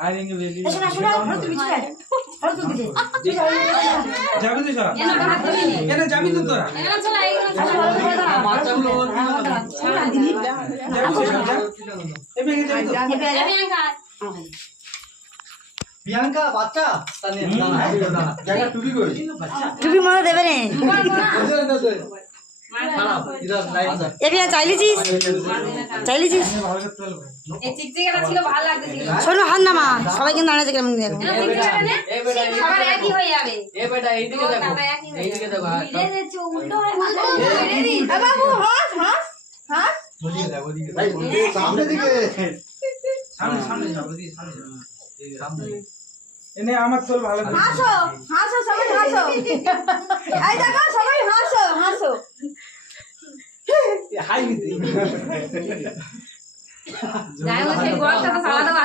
আরেঙ্গে বেশি শোনা শোনা তুমি চলে আর তুমি যাবি তো সব কেন যাবি তো তোরা প্রিয়াঙ্কা বাচ্চা তানে দাঁড়া জায়গা টুপি কই টুপি মারা দেবে রে খারাপ ইধর লাইট আছে এবি চাইলিছিস এই চিকচিকাটা ছিল ভালো লাগতেছিল শোনো হাত নামা সবাই কিন্তু দাঁড়াতে কেমন দেখো চিকচিকাটা নে সবার একই হয়ে যাবে এ বেটা এইদিকে দেখো এইদিকে দেখো উল্টো হয়ে মাথা বাবু হাস হাস হাস ভাই সামনে দিকে সামনে যাবো দি সামনে এনে আমার তোর ভালো করে হাসো হাসো সবাই হাসো এই দেখো সবাই হাসো হাসো হাই দিতে যাই হোক সেই গোড়াটা তো সারা